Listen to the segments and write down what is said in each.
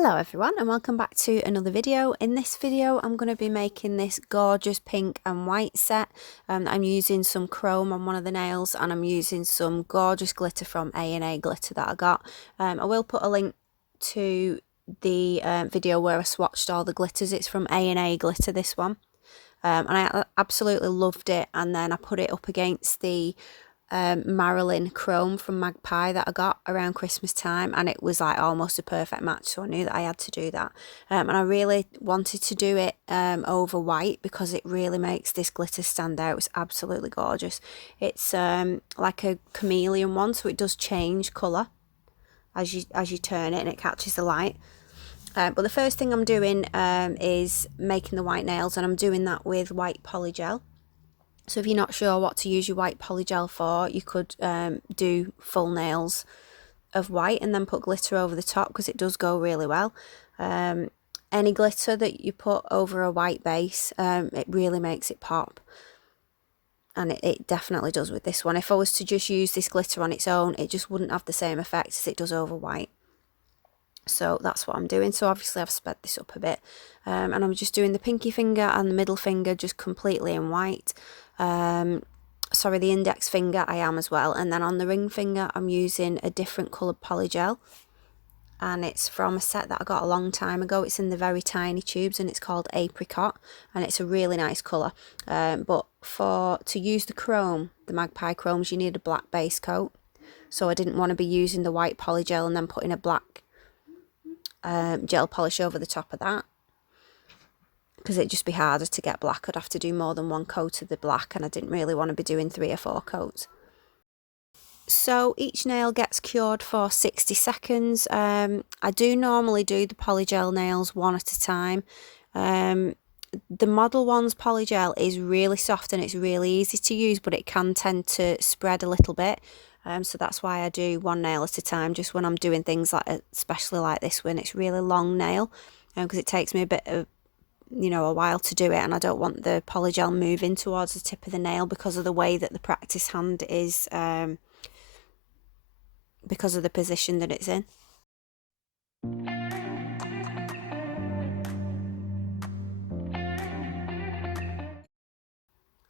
Hello everyone and welcome back to another video. In this video I'm going to be making this gorgeous pink and white set. I'm using some chrome on one of the nails and I'm using some gorgeous glitter from A&A Glitter that I got. I will put a link to the video where I swatched all the glitters. It's from A&A Glitter, this one. And I absolutely loved it, and then I put it up against the Marilyn chrome from Magpie that I got around Christmas time, and it was like almost a perfect match, so I knew that I had to do that. And I really wanted to do it over white because it really makes this glitter stand out. It's absolutely gorgeous. It's like a chameleon one, so it does change colour as you turn it and it catches the light. But the first thing I'm doing is making the white nails, and I'm doing that with white poly gel. So if you're not sure what to use your white poly gel for, you could do full nails of white and then put glitter over the top, because it does go really well. Any glitter that you put over a white base, it really makes it pop. And it definitely does with this one. If I was to just use this glitter on its own, it just wouldn't have the same effect as it does over white. So that's what I'm doing. So obviously I've sped this up a bit, and I'm just doing the pinky finger and the middle finger just completely in white. Sorry, the index finger I am as well, and then on the ring finger I'm using a different coloured poly gel, and it's from a set that I got a long time ago. It's in the very tiny tubes and it's called Apricot, and it's a really nice colour. But to use the chrome, the Magpie chromes, you need a black base coat, so I didn't want to be using the white poly gel and then putting a black gel polish over the top of that, because it'd just be harder to get black. I'd have to do more than one coat of the black, and I didn't really want to be doing 3 or 4 coats. So each nail gets cured for 60 seconds. I do normally do the polygel nails one at a time. The Model One's polygel is really soft and it's really easy to use, but it can tend to spread a little bit. So that's why I do one nail at a time, just when I'm doing things like, especially like this one, it's really long nail, because it takes me a bit of, a while to do it, and I don't want the polygel moving towards the tip of the nail because of the way that the practice hand is, because of the position that it's in.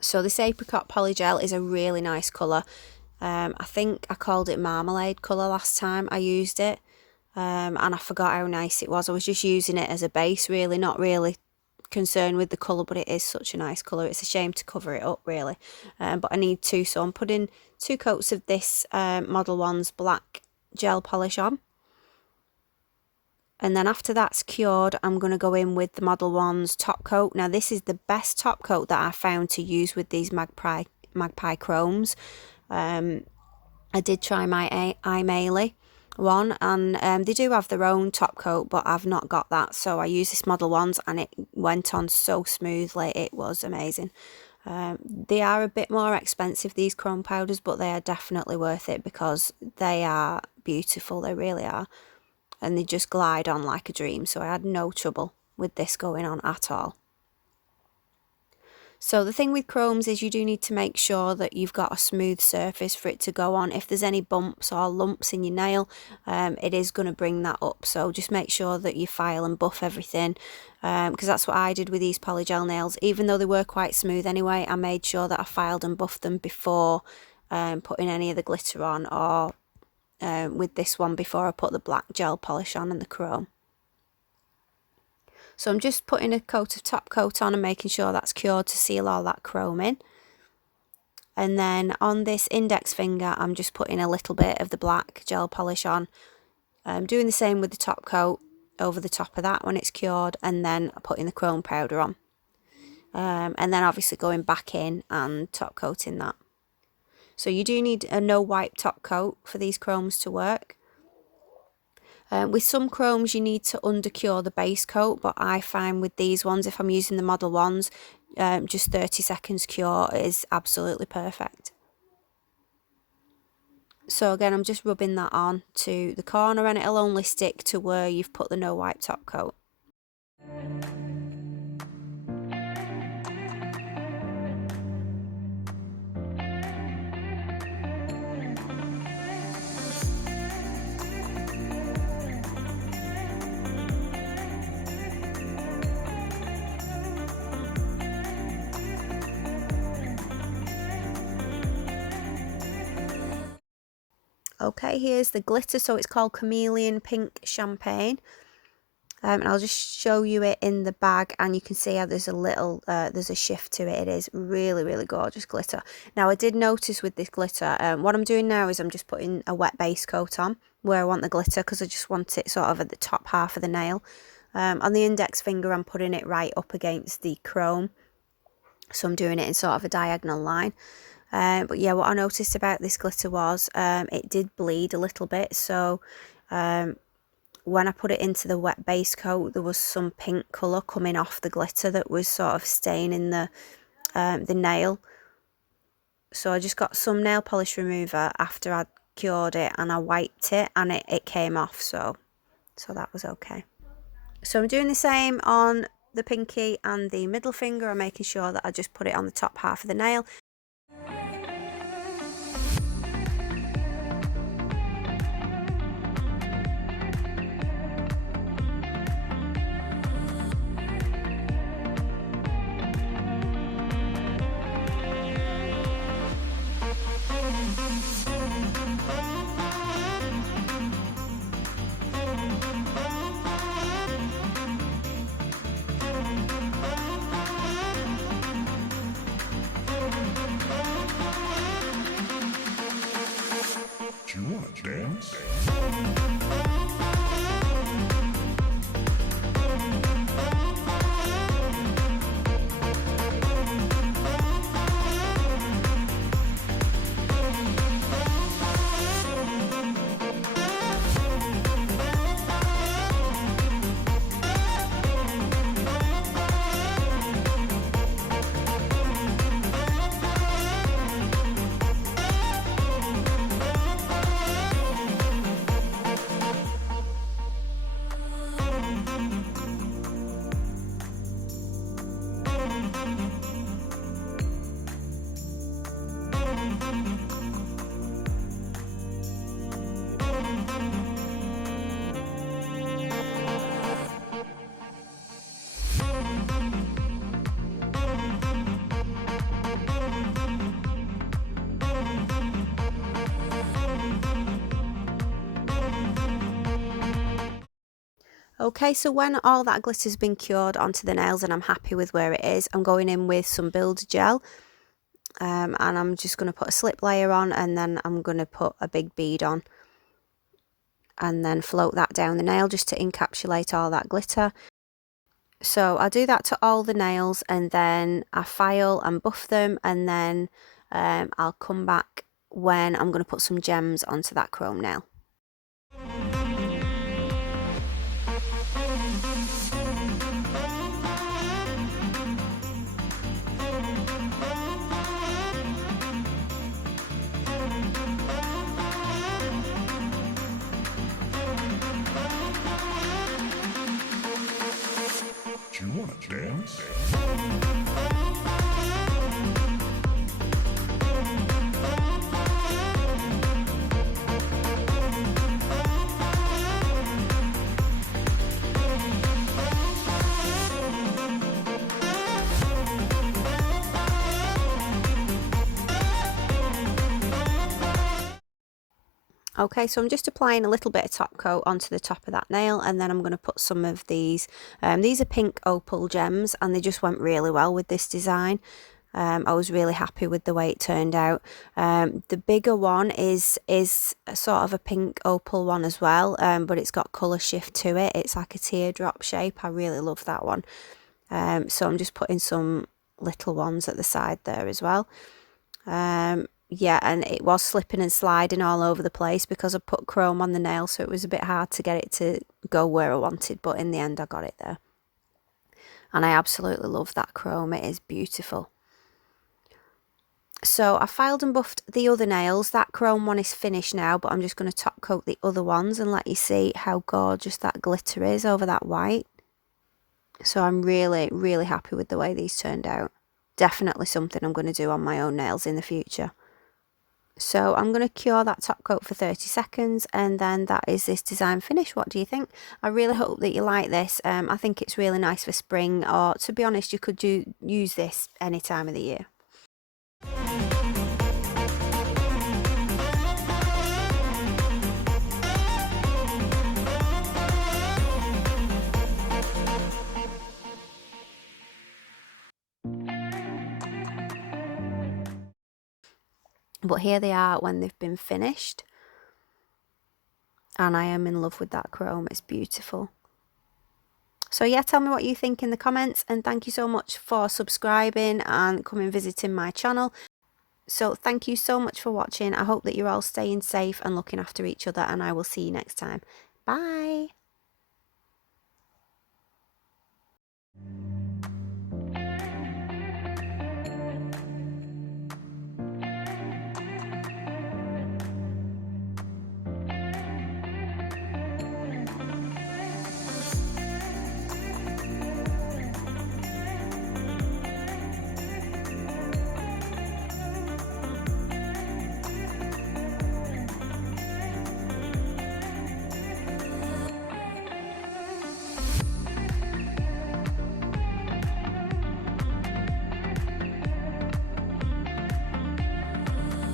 So this Apricot Poly Gel is a really nice colour. I think I called it marmalade colour last time I used it, and I forgot how nice it was. I was just using it as a base, really, not really concerned with the colour, but it is such a nice colour. It's a shame to cover it up, really. But I need to, so I'm putting 2 coats of this Model One's black gel polish on. And then after that's cured, I'm going to go in with the Model One's top coat. Now this is the best top coat that I found to use with these Magpie chromes. I did try my iMaily one, and they do have their own top coat, but I've not got that, so I used this Model One's and it went on so smoothly. It was amazing. They are a bit more expensive, these chrome powders, but they are definitely worth it because they are beautiful. They really are, and they just glide on like a dream, so I had no trouble with this going on at all. So the thing with chromes is you do need to make sure that you've got a smooth surface for it to go on. If there's any bumps or lumps in your nail, it is going to bring that up. So just make sure that you file and buff everything, because that's what I did with these polygel nails. Even though they were quite smooth anyway, I made sure that I filed and buffed them before putting any of the glitter on, or with this one before I put the black gel polish on and the chrome. So I'm just putting a coat of top coat on and making sure that's cured to seal all that chrome in. And then on this index finger, I'm just putting a little bit of the black gel polish on. I'm doing the same with the top coat over the top of that when it's cured, and then putting the chrome powder on. And then obviously going back in and top coating that. So you do need a no wipe top coat for these chromes to work. With some chromes you need to undercure the base coat, but I find with these ones, if I'm using the Model Ones, just 30 seconds cure is absolutely perfect. So again, I'm just rubbing that on to the corner, and it'll only stick to where you've put the no wipe top coat. Okay, here's the glitter. So it's called Chameleon Pink Champagne. And I'll just show you it in the bag, and you can see how there's a little, there's a shift to it. It is really, really gorgeous glitter. Now, I did notice with this glitter, what I'm doing now is I'm just putting a wet base coat on where I want the glitter, because I just want it sort of at the top half of the nail. On the index finger, I'm putting it right up against the chrome. So I'm doing it in sort of a diagonal line. But yeah, what I noticed about this glitter was it did bleed a little bit. So when I put it into the wet base coat, there was some pink colour coming off the glitter that was sort of staining the nail. So I just got some nail polish remover after I'd cured it, and I wiped it, and it came off, so that was okay. So I'm doing the same on the pinky and the middle finger. I'm making sure that I just put it on the top half of the nail. Do you want to dance? Okay, so when all that glitter's been cured onto the nails and I'm happy with where it is, I'm going in with some builder gel. And I'm just going to put a slip layer on, and then I'm going to put a big bead on, and then float that down the nail just to encapsulate all that glitter. So I do that to all the nails, and then I file and buff them, and then I'll come back when I'm going to put some gems onto that chrome nail. Do you want to dance? Okay, so I'm just applying a little bit of top coat onto the top of that nail, and then I'm going to put some of these. These are pink opal gems, and they just went really well with this design. I was really happy with the way it turned out. The bigger one is sort of a pink opal one as well, but it's got colour shift to it. It's like a teardrop shape. I really love that one. So I'm just putting some little ones at the side there as well. Yeah, and it was slipping and sliding all over the place because I put chrome on the nail, so it was a bit hard to get it to go where I wanted, but in the end I got it there. And I absolutely love that chrome. It is beautiful. So I filed and buffed the other nails. That chrome one is finished now, but I'm just going to top coat the other ones and let you see how gorgeous that glitter is over that white. So I'm really, really happy with the way these turned out. Definitely something I'm going to do on my own nails in the future. So I'm going to cure that top coat for 30 seconds, and then that is this design finished. What do you think? I really hope that you like this. I think it's really nice for spring, or to be honest, you could use this any time of the year. But here they are when they've been finished. And I am in love with that chrome. It's beautiful. So yeah, tell me what you think in the comments, and thank you so much for subscribing and coming visiting my channel. So thank you so much for watching. I hope that you're all staying safe and looking after each other, and I will see you next time. Bye.